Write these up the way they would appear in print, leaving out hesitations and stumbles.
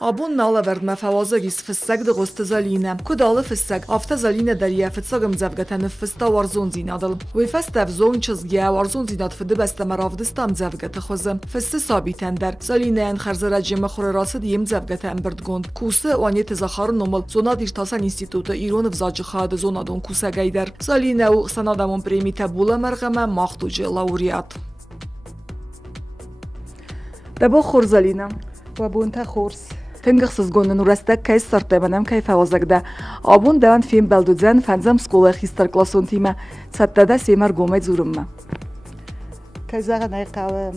Abun nala werd ma fawazagis fisseg de gost zaline. Kudale fisseg afta zaline deriye fitsagam zevgeten fista warzon zinadal. Ve festev zon çizgiye warzon zinad fide beste meravdistam zevgete xozem. Fiste sabiten der. Zaline en xerzera ceme xore rası diyem zevgete emberdgond. Kuse oanye tezaxar nomol. Zona dirtasan institutu İron vzaci xade zona don kuse gayder. Zaline u sanadamon premite bula mergeme maxtuce laureat. Debo xor zaline. وبونتا خورس تنقص جونن ورستك كيس صرت بنام كيف وزق ده أبون دان فيلم بلدوزن فنزم سكولا خيستر كلاسون تيما ستة سيمر جومي زورما كذا نيقا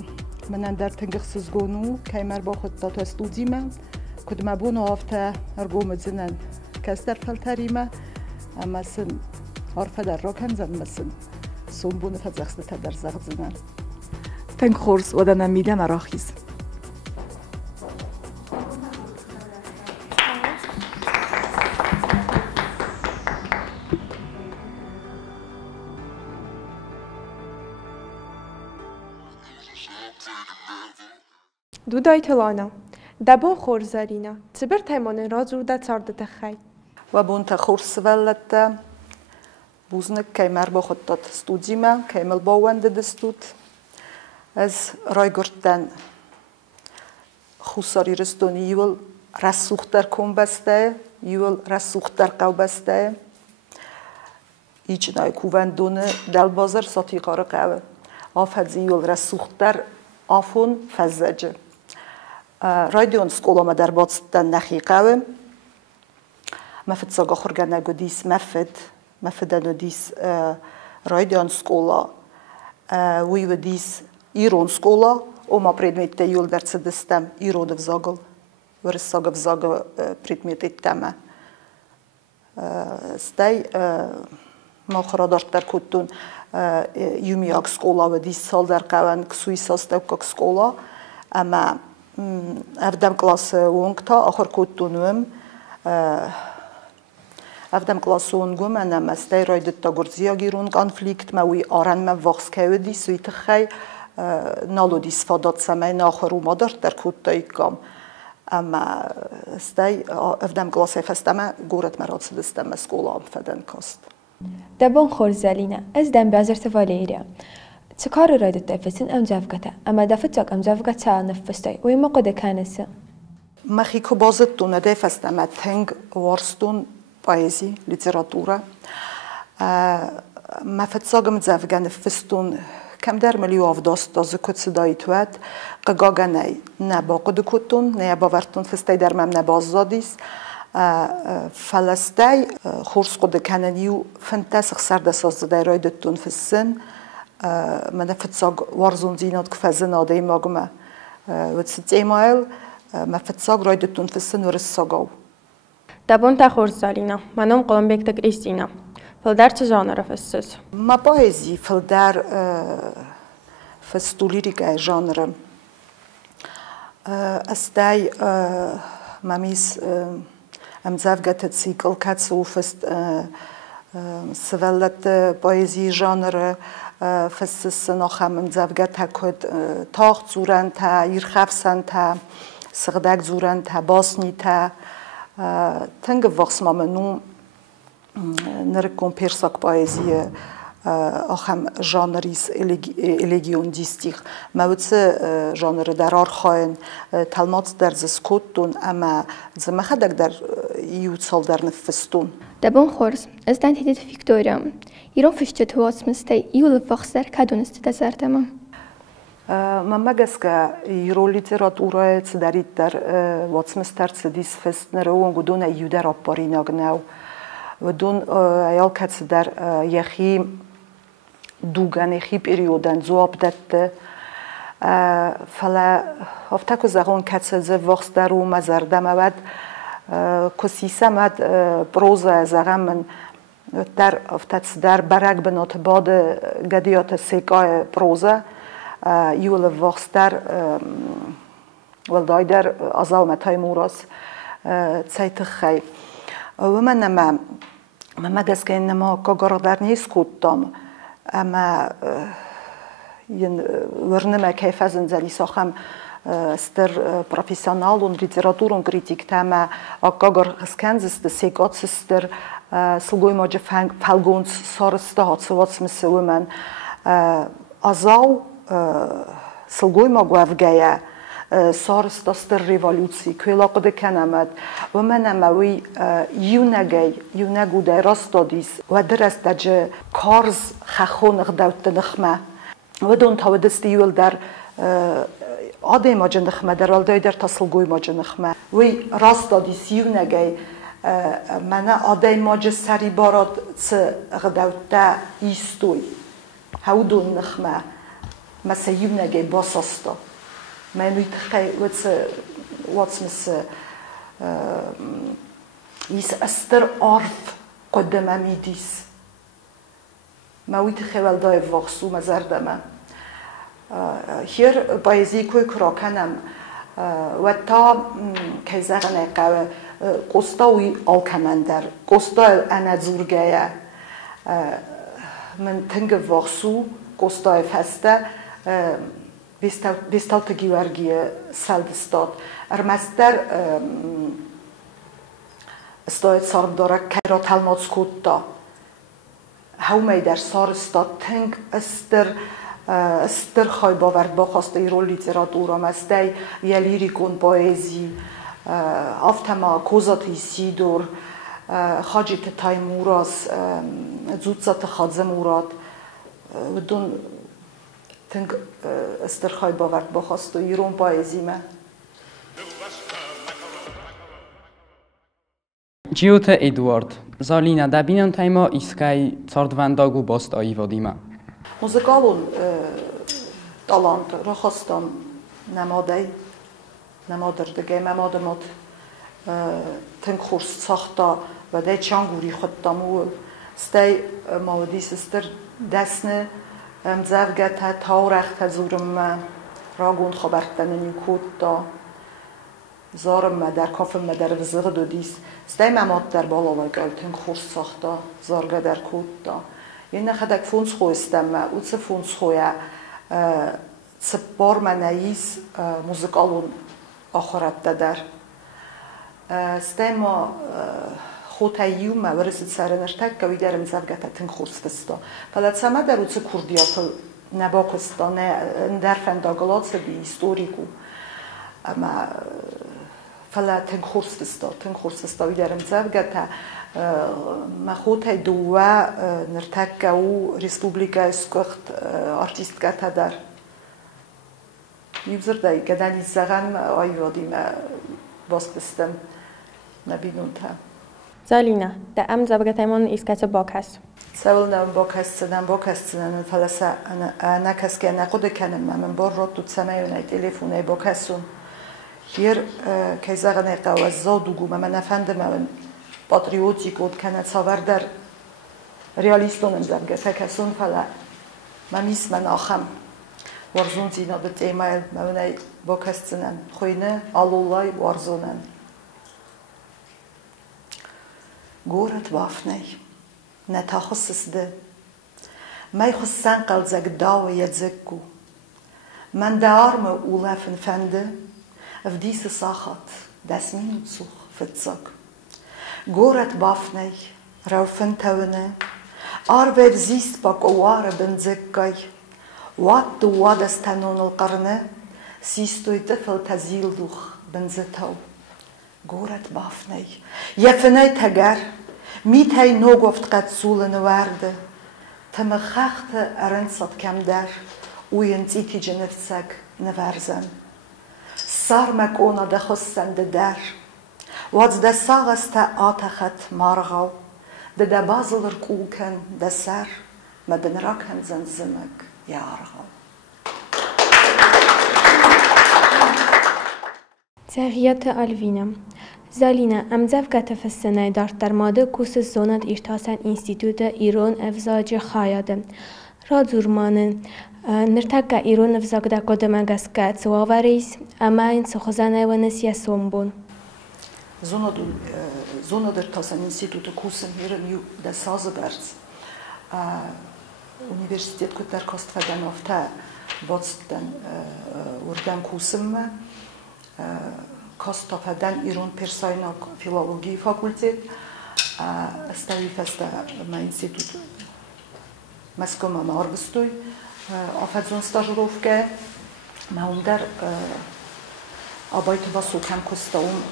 من اندر تنقص جونو كيمر باخد تا استوديما كد ما بون هفته ارجوم زنن كستر فلتريما اما سن عرف در راكن زن مسن سون بون فزخست در زغ زنن تنخورس ودنا ميدا مراخيز دودای تلانا دبا خورزارینا تبر تایمان رازو دا تارد تخی وبونتا خورس ولت بوزنك كيمر باخد تا استوديما كيمل باوند دستود از رايگرتن خوصاری رستونی یول رسوختر کن بسته یول رسوختر قو بسته ایچنای کووندونه دل بازر ساتی قاره قوه آفدزی یول رسوختر آفون فزجه رادیون سکولما در بادستن نخی قوه مفد ساگا خورگن نگو دیس مفدنو دیس رادیون سکولا ویو دیس ایرون سکولا Oma predmete jul der se destem irode vzagel, vrsaga vzaga predmete teme. Stej maħradar der kuttun jumiak skola و dis sal der kawan ksuisa stevkak skola, ama evdem klas unkta akhar kuttunum evdem klas ungum anama stej rajdet ta gurzia girun konflikt ma wi aran ma vaxskeve dis uitkhai نالودیس فادات سمی ناخرو مادر در کودتای کام اما استی افدم گلاسه فستم گورت مراد سدستم اسکولا فدن کاست. دبان خورزالینه از دم بازرت والیریا. تکار رایدت تفسین ام جافقته اما دفتک ام جافقته نفستی و ما قد کانسه. مخیکو بازت تو ندفستم تنگ وارستون پایزی لیتراتورا. ما فتساقم جافقه نفستون کم در ملیو آفداست دازه کت صدایی توید قگاگه نه باقود کتون نه باورتون فستی در مم نبازدادیست فلستی خورس قد کننیو فنتسخ سرده سازده در رایدتون فسن من فتساق وارزون زیناد کفزن آده ماگمه و ست ایمایل من فتساق رایدتون فسن و رساقاو دبون تا خورس زالینا منم قلم بیکتک ایستینا فلدر چه جانره فستس؟ ما پایزی فلدر فستولیریک جانره استی ممیز امزافگت سیکل کاتسو فست سوالت پایزی جانره فستس نخم امزافگت هکود تاخت زورن تا ایرخفسن تا سغدک زورن تا باسنی تا تنگ وقت ما منو نرکم پرسک پایزی آخم ژانریس الگیون دیستیخ موت ژانر درار خواهن تلمات در زسکوتون اما زمخدک در یوت سال در نفستون دبون خورس از دن هدیت فیکتوریم ایران فشت توات مستی یول فخسر کدونست دزرتم من مگس که ایرو لیتراتورای تدارید در وات مستر تدیس فست نرون گدون ایودر آپاری نگناو و دون ایال کت در یخی دوگان یخی پریودن زواب دت فلا افتکو زغون کت ز وقت درو مزرده مود کسیسه مد پروزه زغم من در افتت در برگ بنات باد گدیات سیکای پروزه یول وقت در ولدای در ازامتای موراس تیت خی و من مگس که اینما کار در نیست کودم اما ین ورنمه کیف از انزلی ساخم str professional und Literatur und Kritik tema akkagar skenzeste segotsster slugoj moje falgons sorsta hotsvotsmse women azau slugoj mogwavgeya sorsta str revolucji kwilaqde kanamat women mawi yunagude rostodis wadrestaje kars khachon gdawtnkhma ودون تودستی یول در آدم ماجنخ ما در آلدای در تصلگوی ماجنخ ما وی راست دادی سیو نگی من آدم ماج سری بارد س غدوته ایستوی هودون نخ ما مسیو نگی باساستا من ویتخی واتس مس یس استر عرف قدم میدیس ما ویتخی ولدای وقصو مزردمه هیر بایزی کوی کراکنم و تا که زغنه قوه قصداوی آلکمندر قصدای انزورگه من تنگ وقصو قصدای فسته بیستال تگیورگی سلدستاد ارمستر استاید سارم داره که را تلمات سکوت دا هومی در سارستاد تنگ استر خواهی باورد با خواسته ایرو لیتراتورم استه یه لیریکون پویزی آفتما کوزاتی سیدور خاجیت تایموراس زودزات خادزه موراد ودون تنگ استر خواهی باورد با خواسته ایرو پویزی من Giute Eduard, Zalina Dabinan Taima Iskaj Cordvandagu Bost Aivodima. Muzykalun talant rochostam namader memodemot ten kurs sakhta و ده چانگوری خودتامو ستی مودی سستر دسنه مزوجت تاورخت زورم راگون خبرتن نیکود تا زارم در کافم در وزغ دو دیس ستی ممات در بالا لگل تن کورس ساختا زارگه در کود تا یه نخدک فونس خویستم او چه فونس خویا چه بار منعیز موزیکالون آخرت در ستی ما خودتاییوم ورزید سرنشتک که ویدر مزوجت تن کورس فستا فلات سما در او چه کردیاتل نباکستان در فنداغلات بی هیستوریکو اما فلا تن کورس فستا ویدر مزوجت ما خودتای دوه نرتک او ریسپوبلیکا اسکوخت آرتیست گتا در یوزر دای گدانی زغن آیوادیم باز بستم نبینون تا Zalina, da am zabagatajmon iskać bokas. سوال باکست نه فلسه نه کس که نقد کنم من بار رو تو سمیونه تلفنی باکسون هیر که زغن قوزا دوگو من نفهمم من پاتریوتی کود کنه سوار در ریالیستون زبگه فکسون فلا من میسمن آخم ورزون زینا دت ایمیل من باکستن خوینه آلولای ورزونن گورت وافنی نتاخصص ده ما خصن قل زگ داو یزگو من دارم اولافن فنده افدیس ساخت دسمین سوخ فتزگ گورت وافنی روفن تونه آرود زیست باک اواره بنزگای وات دو وادستانون القرنه سیستوی تفل تزیل دوخ بنزتاو گورت وافنی یفنی تگر میتای نوگفت قد سولن ورده تم خخت ارنصد کم در اوین تیتی جنفسک نورزن سارمک اونا دخستند در واد ده ساغست آتخت مارغاو ده بازلر کوکن ده سر مدن راکن زنزمک یارغاو Zerriette Alvina. Zalina, am zavgata festene dar made kus zonat irtasan institute Iron evzaci khayade. Radzurmanen nirtaka Iron evzagda kodemagaskat swavaris amain sokhzane venesia sombon. Zona irtasan institute kusen hier da Sazeberts. Universitet kut der kost fadan ofta واتدن وردن کوسم کاستافدن ایران پرسایناک فیلولوژی فاکولتیت استوی فست ما انستیتوت مسکوم ما آربستوی آفزون استاژروفکه ما اون در آبایت با سوکم کستاوم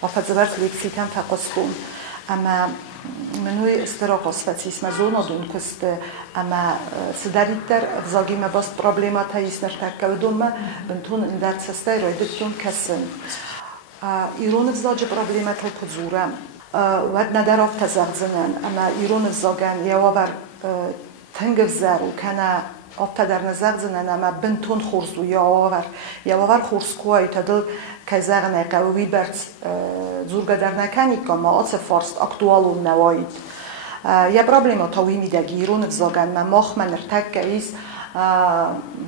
آفزورت لیکسیتم فقستون اما منوی استراقاس فتیس مزونا دون کست اما سداریتر افزاگی ما باست پروبلمات هاییس نرتکه و دون ما بنتون اندرد سسته رای دکتون کسن ایرون افزاج پروبلمات های کدزورم ود ندر آفت زغزنن اما ایرون افزاگن یواور تنگ افزار و کنه آفت در نزغزنن اما بنتون خورزو یواور خورز کوای تدل كيزاغن قوي برت زورغا در نكانيكا ما أصل فارست أكتوالو نوايد يا بروبليما طويمي داغيرون فزاغن ما مخ من ارتك إيس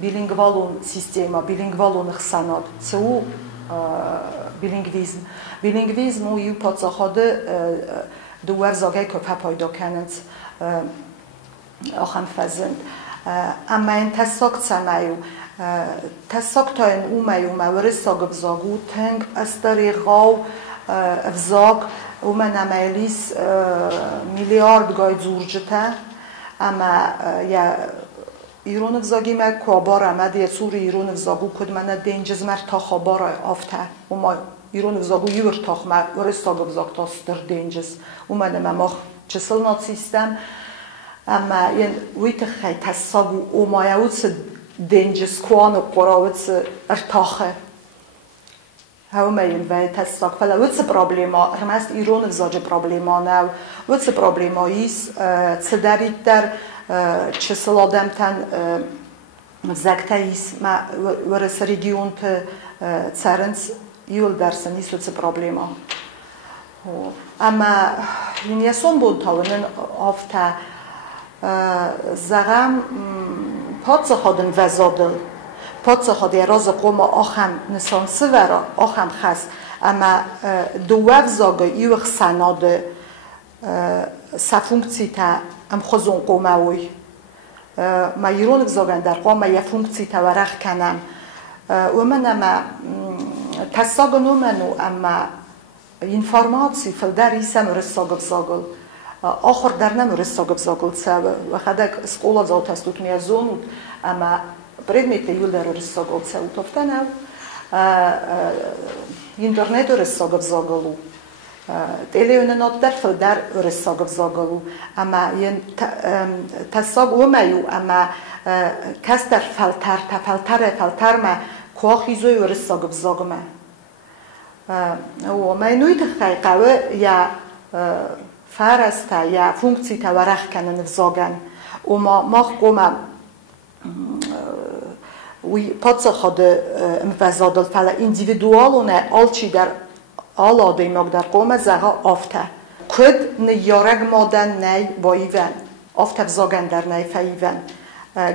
بيلينغوالون سيستيما بيلينغوالون خسانات سو بيلينغويزم و يو پادزاخاده دوار زاغي كوبا پايدا كانت آخم فزند اما این تساکت سمایو تساکت تا این اومیو مورد ساگ بزاگو تنگ از طریقاو افزاگ اومه نمیلیس میلیارد گای زورجته اما یا ایرون افزاگی ما کوابار امد یا سور ایرون افزاگو کد من دینجز مر تا خبار آفته اوما ایرون افزاگو یور تاخ ما ورد ساگ بزاگ تاستر دینجز اومه نمه چسل نات سیستم اما این ویت خیلی تساگو اومایوت دنجس کوان و قراوت ارتاخه هاو این وی تساگ فلا ویت پروبلیما رمست ایران افزاج پروبلیما نو ویت پروبلیماییس تدارید در چسل آدم تن زکتاییس ما ورس ریگیون ترنس یول درسن نیست ویت پروبلیما اما این یسون بود تاونن آفته زغم پادزخادن وزادل پادزخاد راز قوم آخم نسانسه ورا آخم خست اما دووف زاگه ایوخ سناد سفونکسی تا ام خوزون قوموی ما ایرون زاگن در قوم یا فونکسی تا ورخ کنم و من اما تساگنو منو اما اینفارماتی فلدر ایسم رساگه زاگل آخر در نمورد ساگب زاگل سوه و خدک اسکولا زاوت هستوت میازون اما предмети юлдер рисогол цеутофтанав интернет рисогов загалу телевизионот дар рисогов загалу ама ен тасог умаю ама кастер фалтар ма коахизой рисогов загма о майнуит хайқаве я фараста я функции таварах канан взаган ома махкома وی پاتس خود مفزادل فلا اندیویدوالونه آلچی در آلاده مگ در قوم زها آفته کد نیارگ مادن نی بایون آفته زاگن در نی فیون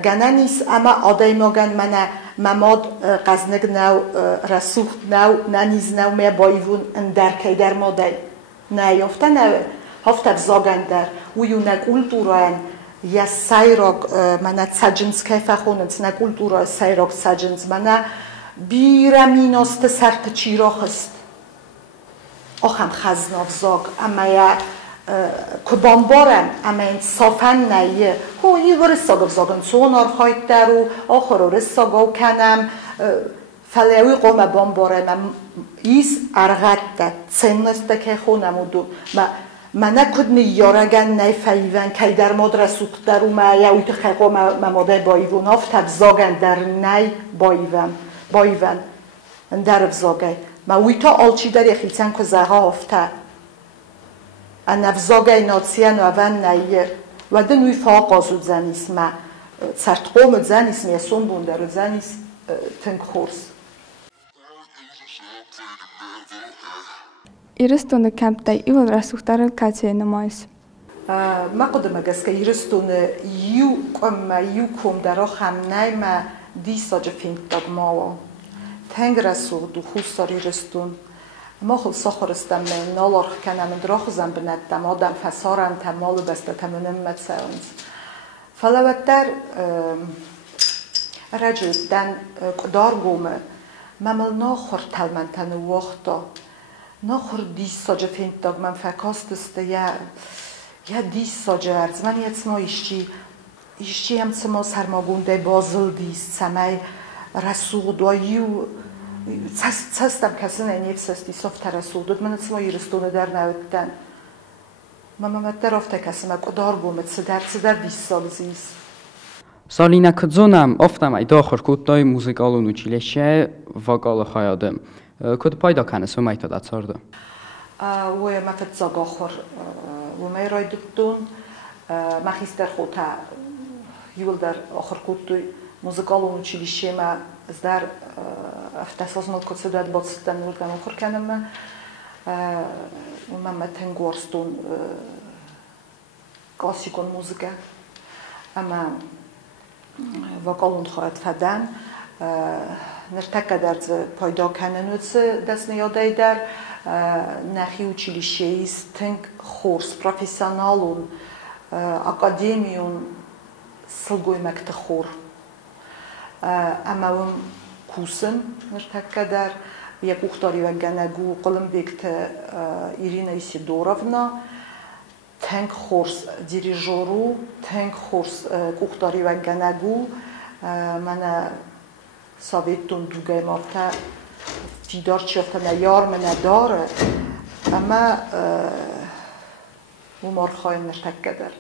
گنه نیست اما آده مگن من مماد قزنگ نو رسوخ نو ننیز نو می بایون اندرکی در ماده نی آفته نو آفته زاگن در ویونه کلتوران یا سایراک من سجنس کیف خونت نه کلتورا سایراک سجنس من بیرمیناست سرت چیراخ است آخم خزناف زاگ اما یا کبانبارم اما این صافن نیه هو یه ورساگف زاگن سونار خواهید درو آخر ورساگو کنم فلیوی قوم بانبارم ایس ارغت ده سنسته که خونم و دو من نکد نیارگن نیفیون که در مادر سوخت در اومه یا اوی تخیقو مماده بایون آفت زاگن در نی بایون در افزاگه ما اوی تا آلچی در یخیلتن که زها آفته ان افزاگه ناتسیان و اون نیه و دنوی فاق آزود زنیست ما سرت قوم زنیست میسون بونده رو زنیست تنگ خورس Ирыстуны кемптэй ивол расухтарыл каче намайс. ما قدم اگست که ایرستونه یو کم در آخم نیمه دیسا جا فینت داگ ماوا تنگ رسول دو خوستار ایرستون ما خل سخرستم من نالر کنم دراخ زن بندم آدم فسارن تمال بسته تمنمت سونز فلوتر رجل دن دار گومه ممل ناخور تلمنتن وقتا ناخور دیس ساجه فینت داگ من فکاست است یا دیس ساجه ارز من یتسما ایشچی هم سما سرماگونده بازل دیس سمای رسول و یو سستم کسی نینیف سستی صفت رسول دود من یتسما یرستونه در نویدن من در افته کسی مکو دار گومه چه دیس سال زیز Zalina kdzonam oftam ay daxir kutday muzikal училище vokal xayadım. Kut payda kanıs o mayta datsardı. و ما فتزاق آخر و ما رایدتون مخیستر خوتا یول در آخر کتوی موزیکال училище ما از در افتاساز ملکت سداد باتستن نورگان آخر کنم و من تنگورستون کلاسیکون موزیکا اما وکالون خواهد فدن نرتکه درز پایدا کننوز دست نیاده در نخی училище است تنگ خورس پروفیسیونالون اکادمیون سلگوی مکت خور اما اون کوسن نرتکه در یک اختاری و گنگو قلم بیکت ایرینا ایسیدورونا تنگ خورس دیریژورو تنگ خورس اختاری و گنگو من ساویتون دوگه مافتا دیدار چیفته نیار من نداره اما umar خواهیم نرتکه در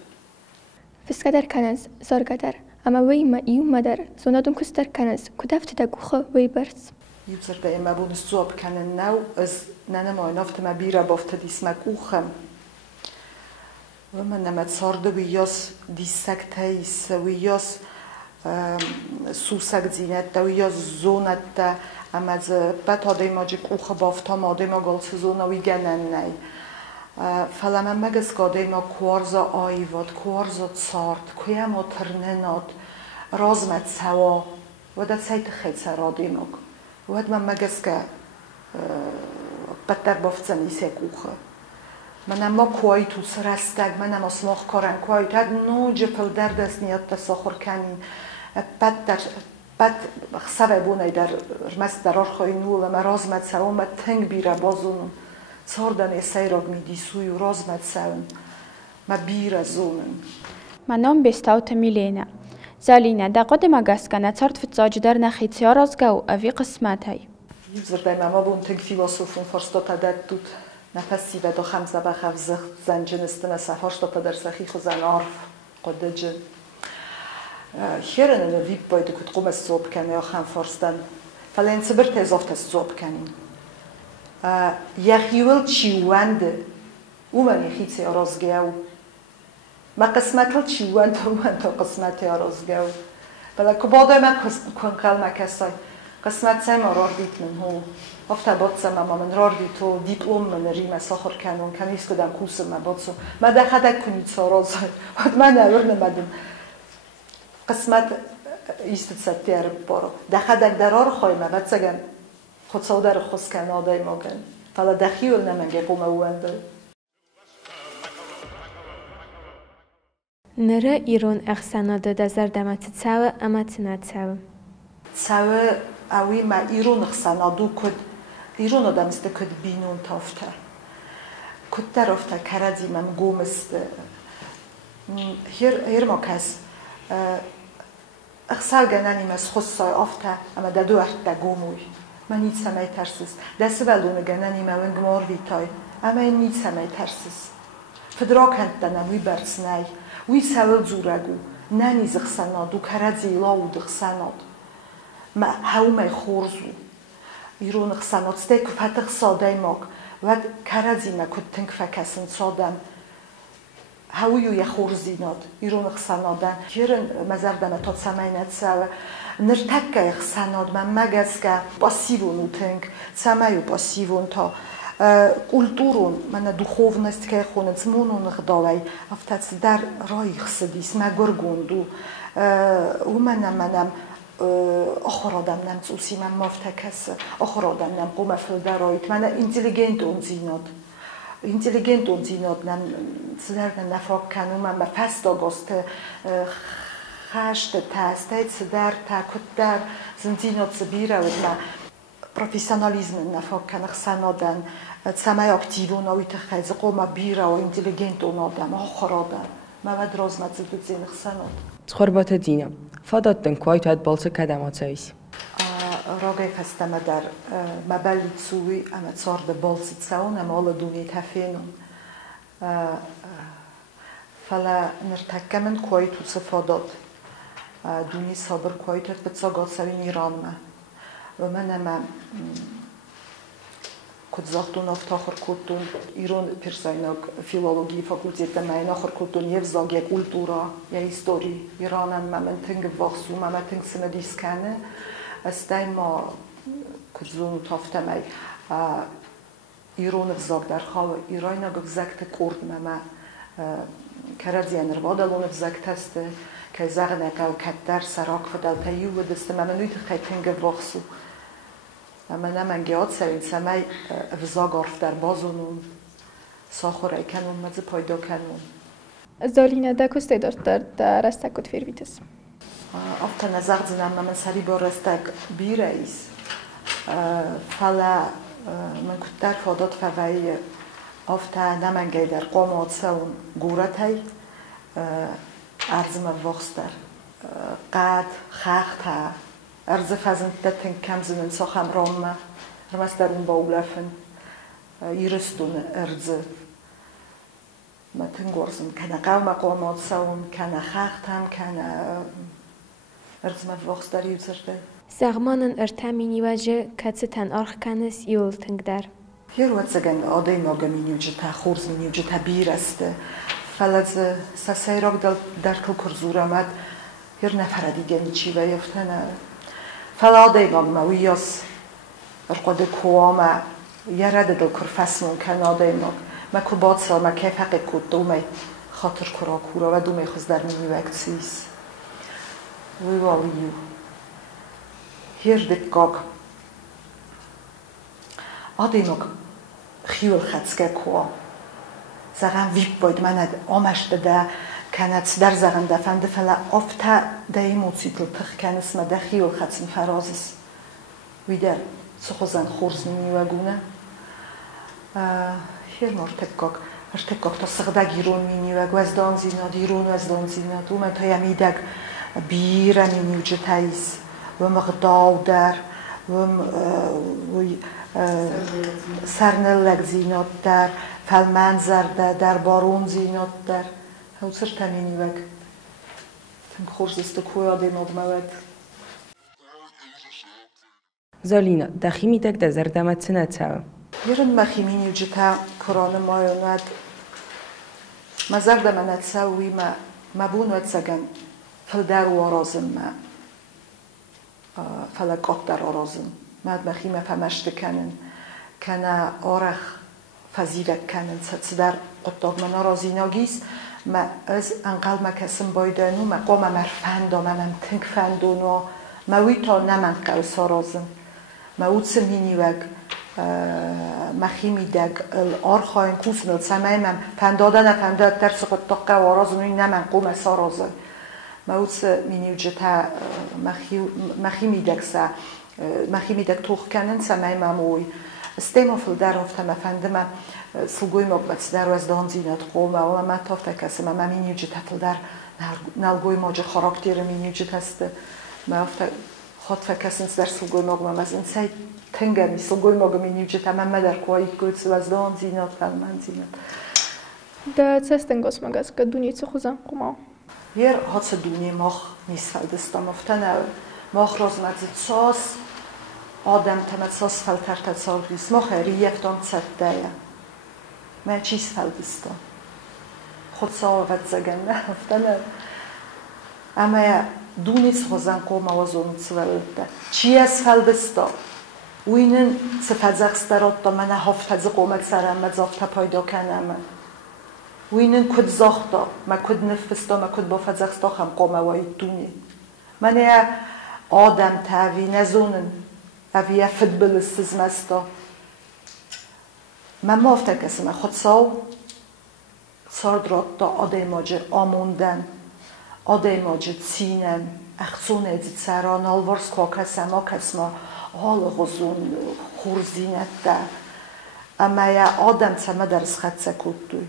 فسكدر كنز زارقدر أما وي ما يوم مدر زونادم كستر كنز كدفت دقوخه وي برز یوزر ده اما بون الصوب کنن نو از ننما نفت ما بیره بافت دیس مکوخم و من نمت سارده ویاس دیسک تایس ویاس سوسک زینت دا ویاس زونت دا اما از بات آده ما جی کوخه بافتام آده ما گلس زونا وی گنن نی فلما مگس گاده ما کوارزا آیواد کوارزا تسارد کویا ما ترنناد رازمت سوا و دا سایت خیل سراده نگ و من مگس که بدتر بافت زنیسه کوخه من اما کوایی تو سرستگ من اما سماخ کارن کوایی تو هد نو جپل در دست نیاد تساخر کنین بد خسوه بونه در رمست در آرخوی نو و من رازمت سوا من تنگ بیره بازون ساردن ایسایراگ میدی سوی و رازمت سوا من بیره زونن من نام بستاوت میلینه زالینه دا قد مگسکنه چارت فتزاج در نخیتی ها رازگو اوی قسمت های یوزر دایم اما بون تنگ فیلاسوفون فرستاتا داد دود نفسی و دو خمسه بخف زخت زنجن استمه سفاشتاتا در سخیخ و زن عرف قده جن خیرن انو ویب باید کت قوم از صوب کنه یا خم فرستن فلین سبر تیزافت از صوب کنین یخیول چیوانده او من یخیت سی آرازگیو ما قسمت چیوانده او من تا قسمت آرازگیو بلا کباده من کنقل مکسای قسمت سیم آرار بیت من هو افتا باتسم اما من رار بیتو دیپلوم من ریم ساخر کنون کنیس کدام کوسم من باتسو ما دخدک کنید سارازای من نور نمدم قسمت ایست ستی عرب بارو دخدک درار خواهی ما باتسگن خود سودر خوز کن آدای ماگن فلا دخیول نمنگه قوم اوانده نرى إيرون أخساناده دزر دمت تساوى أما تنتساوى تساوى اوی ما ایرون اخسانادو کد ایرون آدم است کد بینون تافته کد ترافته کردی من گوم است هر ما کس اخسال گنانی مس خصای آفته اما دادو ارت دگوموی من نیت سمی ترسیز دست ولون گنانی من گمار ویتای اما نیت سمی ترسیز فدراک هند دنم وی برس نی وی سوال زورگو ننیز اخسانادو کردی لاود اخساناد ما هاومای خورزو ایرون اخسانات ستیک فتح ساده ماک و کردی ما کد تنگ فکسن سادم هاویو یه خورزیناد ایرون اخسانادن هرن مزردم تا سمینت سال نرتک اخساناد من مگس که پاسیوونو تنگ سمیو پاسیوون تا کلتورون من دуховность که خونه زمانون غداوی افتاد در رای خسدیس مگرگوندو و منم آخر آدم نم توسی من مفتکس آخر آدم نم قوم فلدرایت من اینتلیگنت اون زیناد اینتلیگنت اون زیناد نم سدر نفاق کنو من فست آگاست خشت تاستید سدر تا کد در زنزینات سبیره و من پروفیسیونالیزم نفاق کنه خسنادن سمای اکتیو نویت خیز قوم بیره و اینتلیگنت اون آدم آخر آدم من دراز مزید زین خسناد تخربات دینم فادات دن کویت هاد بالس کدامات سویس راگای فستم در مبلد سوی اما صار ده بالس تساون اما all دونی تفینون فلا نرتکمن کویت و سفادات دونی صابر کویت هاد بتساقات سوین ایران ما و من اما کد زاختون افتاخر کدتون ایران پرسایناک فیلولوژی فاکولتیت من آخر کدتون یفزاگ یک کلتورا یا هیستوری ایرانم من تنگ واقعو من تنگ سمدیس کنه استای ما کدزون تافته می ایران فزاگ در خال ایران اگه فزاگت کرد من کردیان روادلون فزاگت است که زغنه که کدر سراغ فدال تیو و دست من نویت خیلی تنگ واقعو من نمانگیات سوین سمی فزاگ عرف در بازونون ساخورای کنون مزه پایدا کنون Zalina, da koste da rastakot firvites. Ofta nazar znam man sari bo rastak bireis. Fala man kuttar fodot favai ofta namangay der qomot saun guratay arzma voxtar. Qad khachta arz fazenteten kamzenen socham romma. Rmastarun baulafen irstun arz ما تنگورزم کنه قوم قومات سوم کنه خاختم کنه ارزم وقت داری وزرده زغمانن ارتامینی وجه کتستن آرخ کنس یول تنگ در هر وقت زگن آدای ماگه مینیو جتا خورز مینیو جتا بیر است فلز سسایراک در کل کرزور آمد هر نفر دیگه نیچی و یفتنه فل آدای ماگه ویاس ارقاد کوامه یه رده دل کرفسمون کنه آدای ماگه ما کبات سال ما کیف حقیق کود دومی خاطر کرا کورا و دومی خوز در منی وقت سیز وی والیو هیر دید گاگ آدی مگ خیول خدسکه کوا زغن ویب باید من آمش ده کنت در زغن دفنده فلا افتا دایی موسیقل تخ کنس ما ده خیول خدسن فرازس وی در سخوزن خورز منی وگونه هر مرتکاک تا سقدگ ایران مینی و گوزدان زیناد ایران وزدان زیناد و من تا یمیدگ بیره مینی و جتایز و مقداو در و سرنلگ زیناد در فلمنظر در بارون زیناد در هاو سر تمینی وگ تن خورزست کوی آده مدموید زالینا دخیمی تک در زردمت سنت سوا یرن مخیمینی جتا کران مایونات مزرد منت سوی ما بونوت سگن فلدر و آرازم ما فلقات در آرازم ما مخیم فمشت کنن کنه آرخ فزیرک کنن در قطاق من آرازیناگیس ما از انقل ما کسم بایدنو ما قوم مرفندو منم تنگ فندونو ما ویتا نمن قوس آرازم ما اوتسم هینی وگ مخیمی دگ آرخاین کوسنل سمایم پندادن در سقط دقه و آرازونی نمن قوم سارازای موت مینیو جتا مخیمی دگ سا مخیمی دگ توخ کنن سمایم موی استیمافل در هفته مفندم سلگوی مقبت در وزدان زینات قوم و ما تافته کسی ما مینیو جتا فل در نلگوی ماجه خاراکتیر مینیو جتا است ما هفته خود فکرسن در سلگوی مقبت از این سعی تنگمی سلگوی مقبت جتا من مدر کوایی کویت وزدان زینات فلمن زینات دا تستنگاس مگاس که دنیای چه خوزن قوما یر هات دنیای ماخ نیست فلدستم افتنه ماخ رازمت ساس آدم تمت ساس فلتر تسال ریس ماخ ریفتان صده من چیز فلدستم خود ساوت زگن نه افتنه اما دونیس خوزن قوما و زونت سولده چی از فلدستم وینن سفزاقسترات تا من هفت قومت سرم مزافت پایدا کنم وینن کد زاختا ما کد نفستا ما کد با فزاقستا خم قوم وای دونی من آدم تاوی نزونن اوی فدبل سزمستا من مافته کسیم خود سارد را دا آده ماجه آموندن آده ماجه چینن اخصون ادید سران آلوارس که کسیم آکسما حال غزون خورزینت ده اما یا آدم تمه درس خد سکود دوی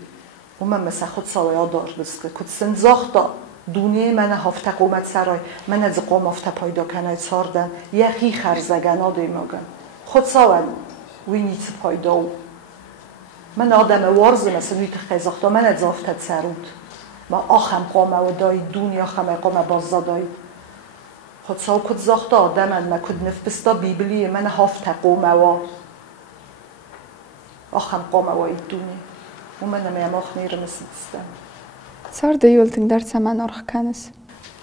و من مثل خود سال یادار بسکه کد سنزاختا دونه من هفته قومت سرای من از قوم هفته پیدا کنه ساردن یکی خرزگن آده ماگن خود سال وی نیت پیدا و من آدم وارزه مثل وی تخیزاختا من از هفته سرود ما آخم قومه و دای دنیا خمه قومه بازا دای خود سال کد زاختا آدم من کد نفبستا بیبلیه من هفته قومه و آخم قومه و ای دنیا و من نمیم آخ نیره مثل دستم Сорда юлтыңдар саман орхканыс.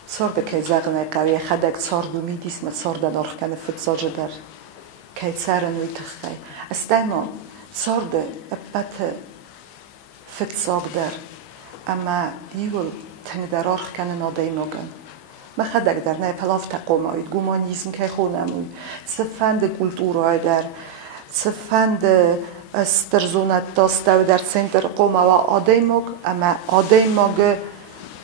Сорда кай загнай qawia xadak sordu midis ma sorda orxkana futsojdar. Kay tsaran uitkhai. Astano sorda apat futsogdar. Ama yul tangdar orxkana noday mogan. Ma xadak dar nay palafta qomayd gumanizm kay khonamud. Tsfand kultura dar. Tsfand استرزونت داسته و در سنتر قومه و آدیموگ اما آدیموگ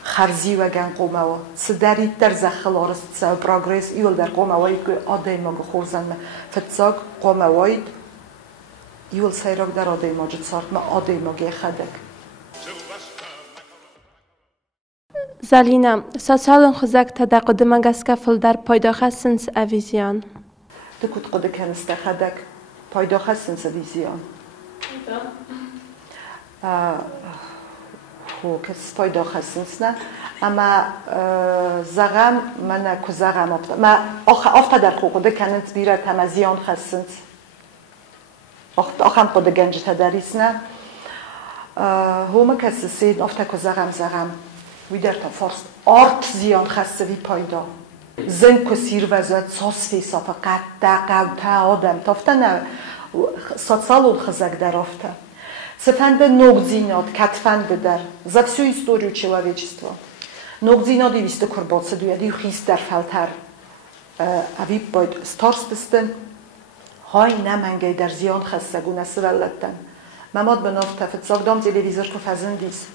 خرزی و گن قومه و سدرید در زخلارست سو پروگرس ایول در قومه وید که آدیموگ خورزن فتزاگ قومه وید ایول سیراگ در آدیموگ سارت ما آدیموگی خدک Zalina, sosial xizak taqdimiga skafildar paydaxasins avizion. دکوت قد کنسته خدک پایداخستن ویزیان. هو کس پایداخستن نه، اما زغم من کزغم آفت. ما آفت در خوده کنند بیره تمزیان خستن. آخم قد گنج تدریس نه. هو ما کس سید آفت کزغم زغم. ویدر تا فرست آرت زیان خسته وی پایدا. زن کسیر وزد ساسی صافه قطع آدم تافته نه социалон хазак дарофта. Цефанде ногдзинот, катфанде дар за всю историю человечества. Ногдзинот ивисте курбоце дуяди хистер фалтар. Ави бойд старстестен های نمنگی در زیان خستگونه سوالتن. مماد بنافته فتزاگدام تلویزر که فزندیس.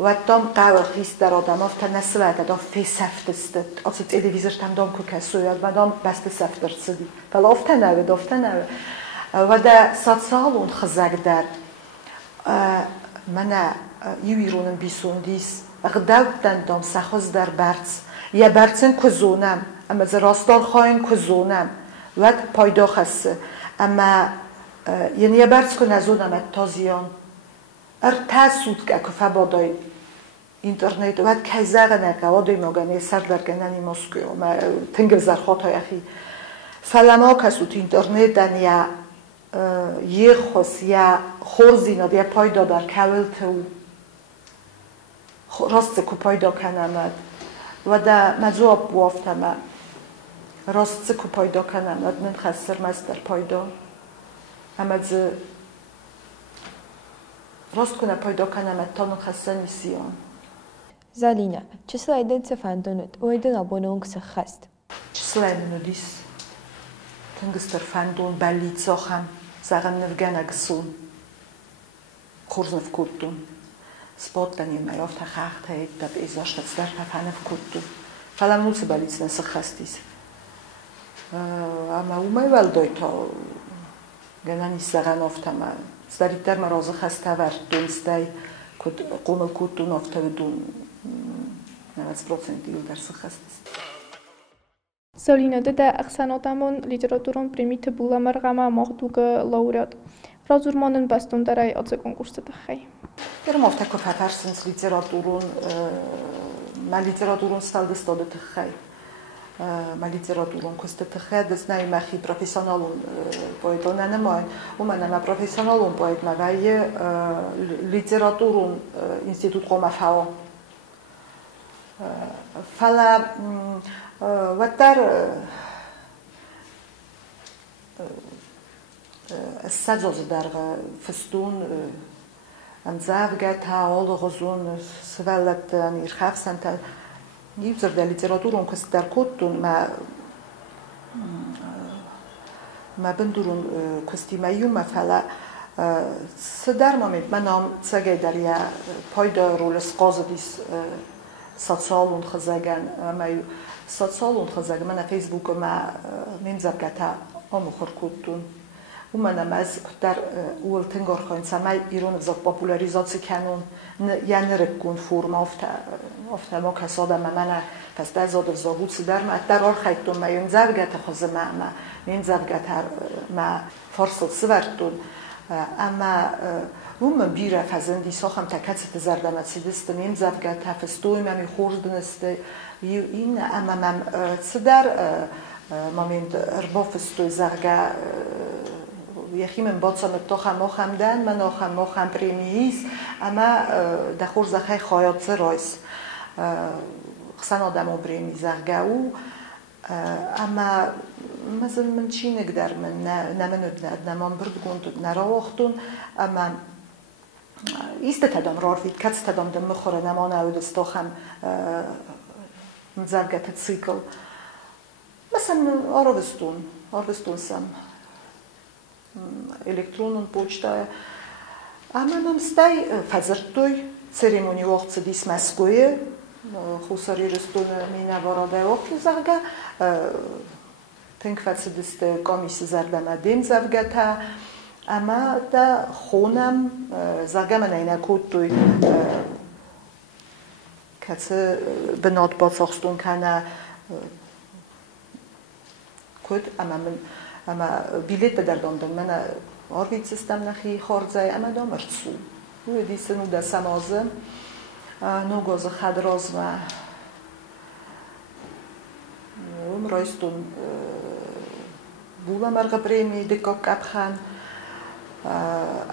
و دام قوه خیست در آدم آفته نسوالده دام فی سفتستد. آسه تلویزر تم دام که کسوید و دام بست سفتر سدی. فلا آفته نوه دافته نوه. و در سالون خزک در من یویرونم بیسوندیس. اقدام دام سخوز در برز. یا برزن کزونم. اما از راستار خواهیم کزونم. و پایدا خسته اما یعنی یه برس که نزونم تازیان تاسود که فبادای اینترنت و که زغنه که وادای مگنی سر درکننی مسکو ما تنگ زرخات های اخی فلما کسوت اینترنت دن یا یه خاص یا خورزیناد یا پایدا در کول تو راست که پایدا کنمد و در مجاب بوافتم راست که پایدا کنم من خسر مستر پایدا اما راست کنه پایدا کنم تا خسر نیسیان Zalina, ce slajden se fandonut, oiden abonung se khast. Ce slajden udis. Tengster fandon balica ham, zagan nevgana gsun. Khurznov kutun. Spotkanie mają w tachach, dat is zaszczat zdarta fanów kutun. Falam nulce balicne se khastis. اما اومای تا گنانی سران افتم زدیتر مراز خسته ورد دونستی کد قوم کودون افته بدون 90% دیو درس خست. Zalina, de axanotamon literaturon primite bula margama mohdug laureat. Razurmanın bastondaray atse konkursta taxay. Gerem afte ko paparsins literaturun ma literaturun staldestode taxay. ما لیتراتورون کست تخیل دست نمیخی پروفسیونالون باید و نماین و من نم پروفسیونالون باید مگه لیتراتورون انستیتوت قوم فاو فلا و در سجاز در فستون انزاوگه تا اول غزون سوالت نیر خفسن تا Ивзер да литературон кас дар коттун ма ما بندرون کستی میوم مثلا سدر مامید من نام تسگه دریا پایدا رولس قازدیس ساتسالون خزگن میو ساتسالون خزگن من فیسبوک ما نمیزد گتا آموخور کودتون و من از در اول تنگار خواهیم سمای ایران از پاپولاریزاسی کنون یعنی رکون فرم افت ما کساده من پس در زاد زاهود سدر ما در آر خیتون ما این زرگت خواهد ما این زرگت ما فرصت سوردون اما من بیره فزندی ساخم تکت زردمت سیدستم این زرگت هفستوی من خوردنست این اما من سدر مامند اربافستوی زرگه یخی من باتصم تاخم آخم دن من آخم پریمیز اما دخور زخی خواهد رایس خسن آدم و پریمی زرگه او اما مثلا من چی نقدر من نمند نمان برد گوند نراوختون اما ایست تدام رارفید کت تدام دم مخوره نمان او دستاخم زرگه تسیکل مثلا آروستون سم الکترونون پوچتا اما من سтай فزرتوی سریمونی وقت سدیس مسکوی خوصاری رستون مینا واراده وقت زرگه تنگ فسدست کامیس زردم دیم زرگه تا اما دا خونم زرگه من اینا کود توی کسی بنات با ساختون کنه کود اما بیلیت دردم دن من آروید سیستم نخی خارزه اما دامر سو و دیسن و دستم آزم نوگاز خدراز و رایستون بولا مرغ پریمی دکا کبخن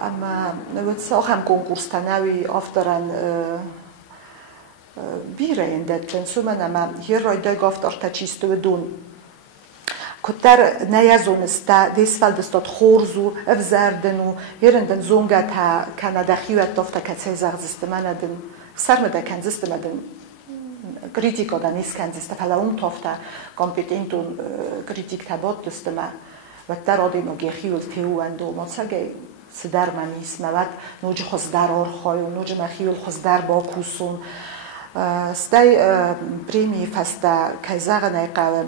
اما نوید ساخم کنکورس تنوی آفتران بیره این دادن سو من اما هیر رای داگ آفتر تا چیستو دون کتر نیازونسته دیسفال دستات خورزو افزردنو هرندن زونگا تا کندخیوت دافته کسی زغزست مندن سرمده کنزست مدن کریتیکا دانیس کنزست فلا اون تافته کامپیتنتون کریتیک تباد دسته ما و در آدم گیخیول تیو اندو ماتساگه سدر منیس مواد نوج خواست در آرخای و نوج مخیول خواست در باکوسون سтай پریمی فسته کیزاغ نیقاوه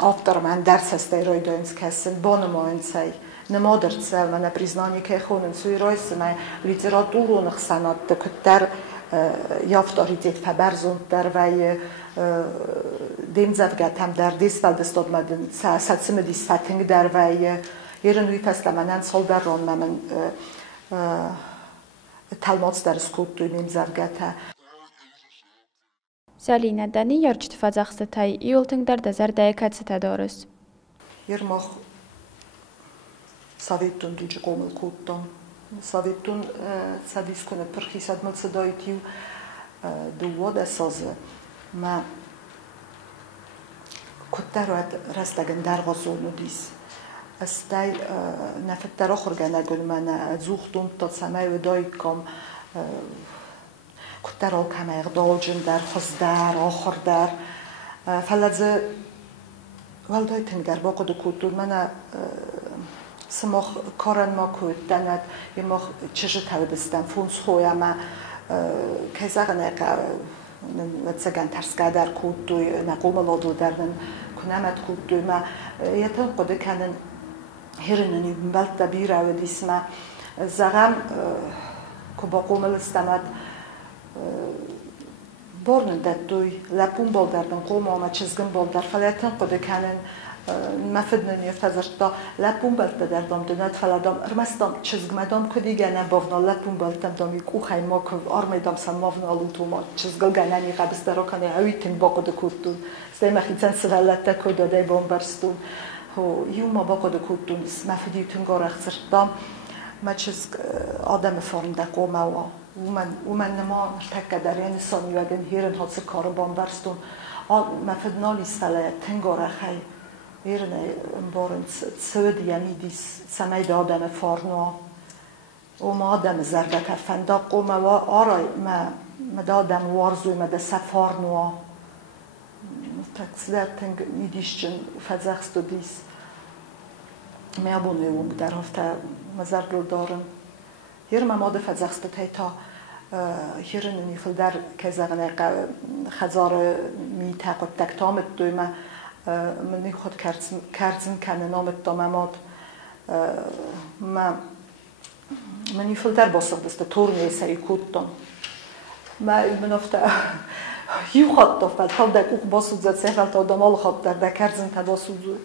автор من درس است رای داینس کسن بانماینسای نمادرتسل من признание که خونن سوی رایس من لیتراتورو نخسانات دکتر یافتاریت فبرزون در وی دیم زدگت هم در دیسفال دستاد مدن ساتسم دیس فاتنگ در وی یرنوی فصل منن سال در رون من تلمات درس کود توی نیم زدگت Zalina, dani yarçı fazaqsı tay, yoltun dar da zardaya katsı tadoruz. Yermach Sovetun duce komel kutton. Sovetun sadiskone perchisad malcedaitiu duoda sazı. Ma kuttarad rastagan dargazonu dis. Astai nafettar okhorgana gulmana zuchtun tatsamay ودایکم کتر آل کم اقدالجن در خزدر آخر در فلزه والدای تنگ در باقی دو کود من سماخ کارن ما کود داند یه ماخ چجا تودستم فونس خوی اما که زغن اقا وزگن ترسگه در کود دوی نقوم لادو درن کنمت کود دوی ما یه تن قده کنن هرننی بلد دبیر او دیس ما زغم که باقوم لستمد بارن دادوی لپون بال دردن قوم آمد چزگن بال در فلیتن قده کنن مفدنی فزرتا لپون بال دردم دنات فلادم ارمستم چزگمدم کدی گنن بافنا لپون بالتم دامی کو خیما کو آرمیدم سمافنا لوتوما چزگل گننی قبض دراکنه اویتن باقد کودتون سیم خیتن سرالت کوداده بامبرستون هو یوما باقد کودتون مفدیتون گارخ سرتام ما چزگ آدم فرم دقوم آوا ومن نما تک در یعنی سامی وگن هیرن هاتس کارو بامبرستون مفدنالیس فلایت تنگاره خی هیرن بارن سود یعنی دیس سمی دادم فارنو و ما آدم زربت فندق و ما آرای ما دادم وارزوی ما دست فارنو تکسلت تنگ نیدیشچن فزخستو دیس میابونه در هفته مزرگل دارم هر ماده فزخست تا هر نیفل در که زغنه خزار می تاقت تکتامت دوی منی خود کرزن کنه نامت دامماد منی فل در باسق دسته طور نیسه کودتم من افته یو خود دفت تا دک اوق باسود زد سهل تا دمال خود در کرزن تا باسود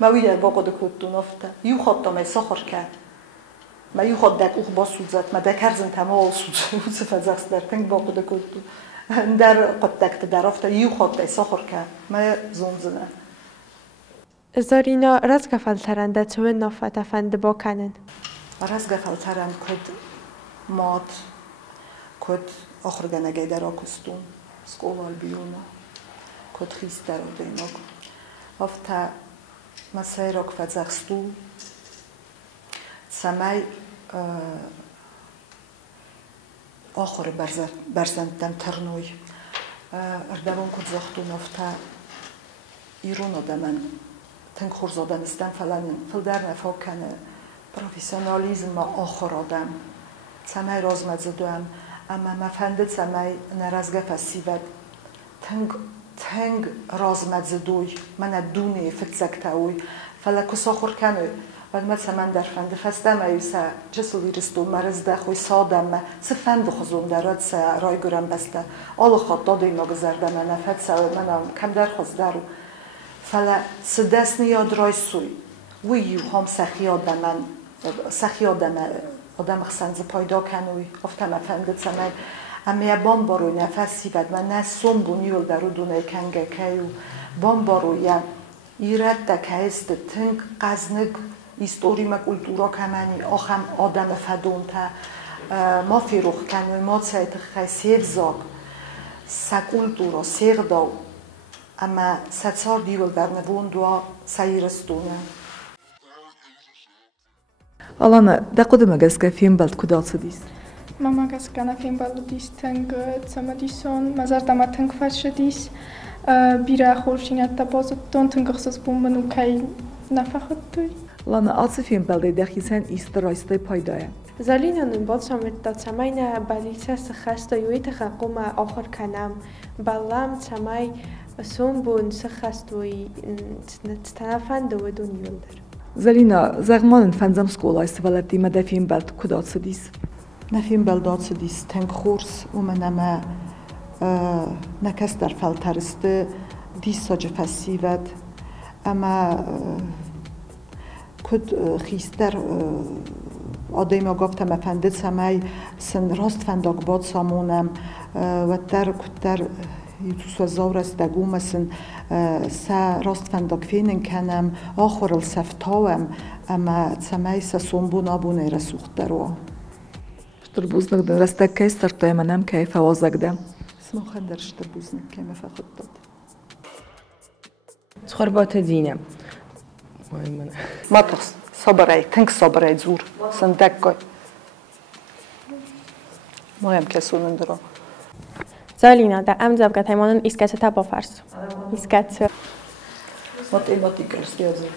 ما ویده باقو دکودتون افته یو خود تا می سخر کرد ما یو خود دک اوق باسود زد ما دکرزن تا مال سود سفت زخست در تنگ باقو دکودتون در قد دکت در افته یو خود تا سخر کرد ما زونزنه زارینا رزگفلترنده چون نافت افند با کنن رزگفلترن کد مات کد آخر گنگه در آکستون سکولال بیونا کد خیست در آدیناک افتا مسای راک فزخستو سمای آخر برزندن ترنوی اردوان کد زختون افتا ایرون آدمن تنگ خورزادن استن فل در نفا کنه پروفیسیونالیزم آخر آدم سمای رازمزدو هم اما مفندت سمای نرزگه فسیود تنگ رازمزدوی من دونه فتزکتاوی فلا کس آخر کنه و مثلا من در فنده فستم ایسا جسولی رستو مرز ده خوی سادم سفند خزون درد سا رای گرم بسته آل خود داده اینا گذرده من نفت سا من کم در خوز درو فلا سدس نیاد رای سوی ویو هم سخی آدم خسنز پایدا کنوی افتم افندت سمای اما بام باروی نفسی ود من نسوم بونیول درو دونه کنگه کهیو بام باروی ایرد دکهست تنگ قزنگ ایستوری ما کلتورا کمانی آخم آدم فدون تا ما فیروخ کنوی ما سایت خی سیفزاگ سکولتورا سیغداو اما ساتسار دیول در نبون دوا سایرستونه Alana, da kuduma gaska film bald kudaca dis? Mama gaskana film bald dis tang samadison, mazardama tang fasha dis, bira khorshinatta bazatton tang gxas bumbanu kai nafakhattoy. Lana, atsı film balde daxisen istiraistay paydaya. زالینان بود سامت سماین بالیسا سخست یویت خاقوم آخر کنم بالام سمای سومبون سخست وی تنفند و دنیول در. زالina, زغمان فنزم سکولا استوالتی مده فیلم بلد کداتس دیس؟ نه فیلم بلداتس دیس تنگ خورس و منم نکس در فلترسته دیس ساج فسیود اما کد خیستر آدم گفتم افندت سمای سن راست فنداگ باد سامونم و در کدر یوتوس و زور است دگوم سن سا راست فنداگ فینن کنم آخر السفتاوم اما سمای سا سومبون آبونه رسوخت درو شتربوزنك دن رستك كيستر طيما نام كيف وازك ده اسمو خندر شتربوزنك كيما فاخد داد تخربات دينم ما تخص صبري تنك صبري زور صندق مهم كسونن درا زالina da am zavgat haymanın iskatı ta bafars. İskatı. Matematik ers yazık.